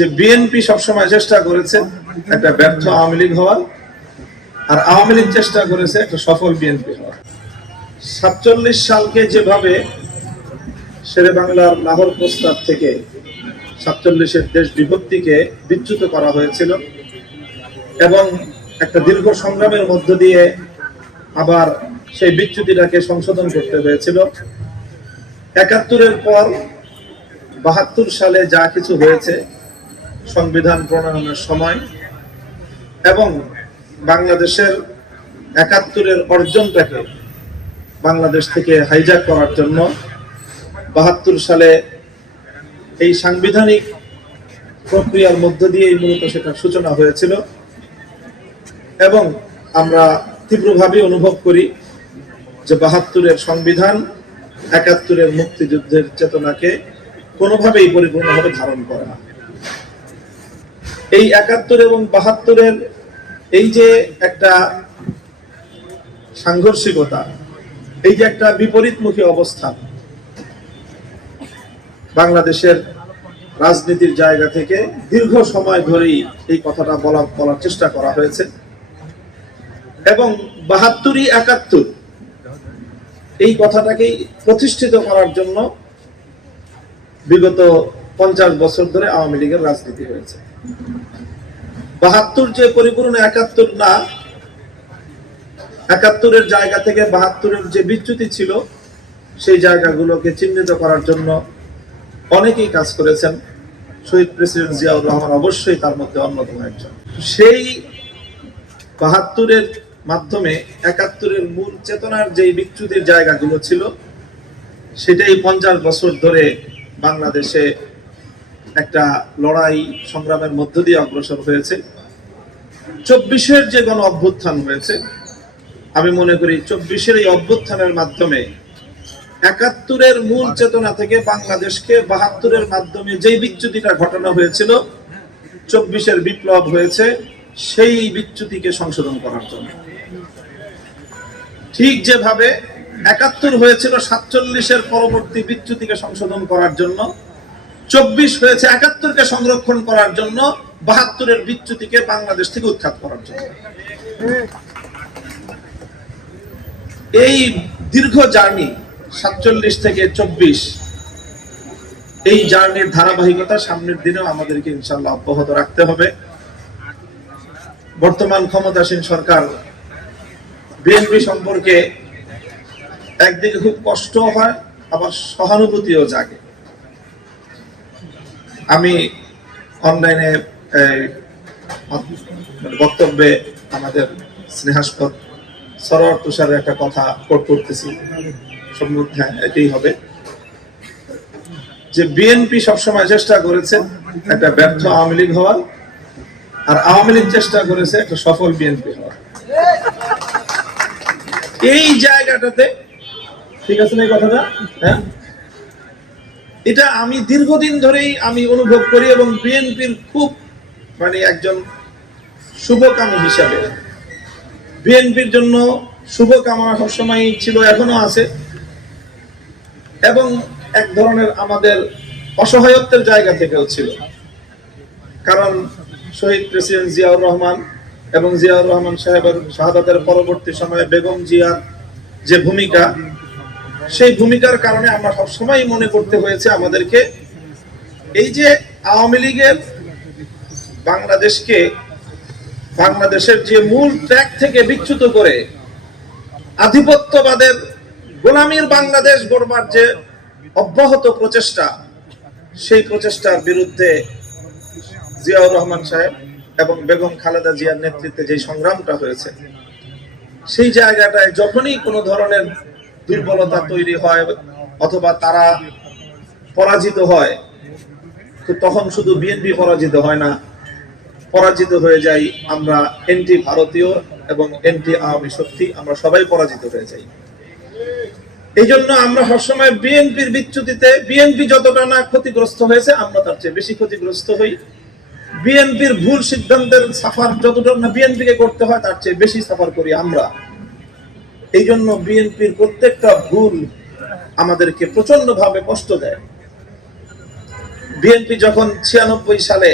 যে বিএনপি সবসময় চেষ্টা করেছে একটা ব্যর্থ আওয়ামী লীগ হওয়ার, আর আওয়ামী লীগ চেষ্টা করেছে একটা সফল বিএনপি হওয়ার। 47 সালকে যেভাবে শেরে বাংলার লাহোর প্রস্তাব থেকে 47-এর দেশ বিভক্তিকে বিচ্যুত করা হয়েছিল এবং একটা দীর্ঘ সংগ্রামের মধ্য দিয়ে আবার সেই বিচ্যুতিটাকে সংশোধন করতে হয়েছিল। 71-এর পর 72 সালে যা কিছু হয়েছে সংবিধান প্রণয়নের সময় এবং বাংলাদেশের 71-এর অর্জনটাকে বাংলাদেশ থেকে হাইজ্যাক করার জন্য 72 সালে এই সাংবিধানিক প্রক্রিয়ার মধ্য দিয়েই মূলত সেটার সূচনা হয়েছিল এবং আমরা তীব্রভাবে অনুভব করি যে 72-এর সংবিধান 71-এর মুক্তিযুদ্ধের চেতনাকে কোনোভাবেই পরিপূর্ণভাবে ধারণ করে না। এই 71 এবং 72-এর এই যে একটা সাংঘর্ষিকতা, এই যে একটা বিপরীতমুখী অবস্থান বাংলাদেশের রাজনীতির জায়গা থেকে দীর্ঘ সময় ধরেই এই কথাটা বলার চেষ্টা করা হয়েছে এবং 72ই 71 এই কথাটাকেই প্রতিষ্ঠিত করার জন্য বিগত 50 বছর ধরে আওয়ামী লীগের রাজনীতি হয়েছে। 72 যে পরিপূর্ণ 71 না, 71-এর জায়গা থেকে 72-এর যে বিচ্যুতি ছিল সেই জায়গাগুলোকে চিহ্নিত করার জন্য অনেকেই কাজ করেছেন। শহীদ প্রেসিডেন্ট জিয়াউর রহমান অবশ্যই তার মধ্যে অন্যতম একজন। সেই 72-এর মাধ্যমে 71-এর মূল চেতনার যে বিচ্যুতির জায়গাগুলো ছিল সেটাই 50 বছর ধরে বাংলাদেশে একটা লড়াই সংগ্রামের মধ্য দিয়ে অগ্রসর হয়েছে। 24-এর যে গণ অভ্যুত্থান হয়েছে, আমি মনে করি 24-এর এই অভ্যুত্থানের মাধ্যমে 71-এর মূল চেতনা থেকে বাংলাদেশকে 72-এর মাধ্যমে যেই বিচ্যুতিটা ঘটানো হয়েছিল, 24-এর বিপ্লব হয়েছে সেই বিচ্যুতিকে সংশোধন করার জন্য। ঠিক যেভাবে 71 হয়েছিল 47-এর পরবর্তী বিচ্যুতিকে সংশোধন করার জন্য, 24 হয়েছে 71-কে সংরক্ষণ করার জন্য, 72-এর বিচ্যুতিকে বাংলাদেশ থেকে উৎখাত করার জন্য। এই দীর্ঘ জার্নি 47 থেকে 24, এই জার্নির ধারাবাহিকতা সামনের দিনেও আমাদেরকে ইনশাআল্লাহ অব্যাহত রাখতে হবে। বর্তমান ক্ষমতাসীন সরকার বিএনপি সম্পর্কে একদিকে খুব কষ্ট হয়, আবার সহানুভূতিও জাগে। আমি অনলাইনে বক্তব্যে আমাদের স্নেহাস্পদ সরোয়ার তুষারের একটা কথা কোট করতেছি, সম্ভব হ্যাঁ এটাই হবে, যে বিএনপি সবসময় চেষ্টা করেছে একটা ব্যর্থ আওয়ামী লীগ হওয়ার, আর আওয়ামী লীগ চেষ্টা করেছে একটা সফল বিএনপি হওয়ার। এই জায়গাটাতে ঠিক আছে না এই কথাটা? হ্যাঁ, এটা আমি দীর্ঘদিন ধরেই আমি অনুভব করি এবং বিএনপির খুব একজন শুভকামী হিসাবে বিএনপির জন্য শুভকামনা সবসময় ছিল, এখনো আছে এবং এক ধরনের আমাদের অসহায়ত্বের জায়গা থেকেও ছিল। কারণ শহীদ প্রেসিডেন্ট জিয়াউর রহমান এবং জিয়াউর রহমান সাহেবের শাহাদাতের পরবর্তী সময়ে বেগম জিয়ার যে ভূমিকা, সেই ভূমিকার কারণে আমরা সবসময় মনে করতে হয়েছে আমাদেরকে এই যে আওয়ামী লীগের বাংলাদেশের যে মূল ট্র্যাক থেকে বিচ্যুত করে আধিপত্যবাদের গোলামীর বাংলাদেশ গড়বার যে অব্যাহত প্রচেষ্টা, সেই প্রচেষ্টার বিরুদ্ধে জিয়াউর রহমান সাহেব এবং বেগম খালেদা জিয়ার নেতৃত্বে যে সংগ্রামটা হয়েছে, সেই জায়গাটায় যখনই কোনো ধরনের দুর্বলতা তৈরি হয় অথবা তারা পরাজিত হয়, তো তখন শুধু বিএনপি পরাজিত হয় না, পরাজিত হয়ে যাই আমরা এন্টি ভারতীয় এবং এন্টি আওয়ামী শক্তি, আমরা সবাই পরাজিত হয়ে যাই। এই জন্য আমরা সবসময় বিএনপির বিচ্যুতিতে বিএনপি যতটা না ক্ষতিগ্রস্ত হয়েছে, আমরা তার চেয়ে বেশি ক্ষতিগ্রস্ত হই। বিএনপির ভুল সিদ্ধান্তের সাফার যতটা না বিএনপিকে করতে হয়, তার চেয়ে বেশি সাফার করি আমরা। এই জন্য বিএনপির প্রত্যেকটা ভুল আমাদেরকে প্রচন্ড ভাবে কষ্ট দেয়। বিএনপি যখন 96 সালে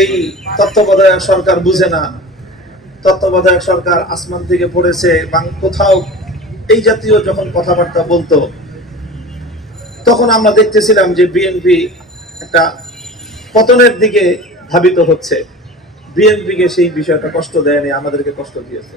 এই তত্ত্বাবধায়ক সরকার বুঝে না, তত্ত্বাবধায়ক সরকার আসমান থেকে পড়েছে বা কোথাও এই জাতীয় যখন কথাবার্তা বলতো, তখন আমরা দেখতেছিলাম যে বিএনপি একটা পতনের দিকে ধাবিত হচ্ছে। বিএনপিকে সেই বিষয়টা কষ্ট দেয়নি, আমাদেরকে কষ্ট দিয়েছে।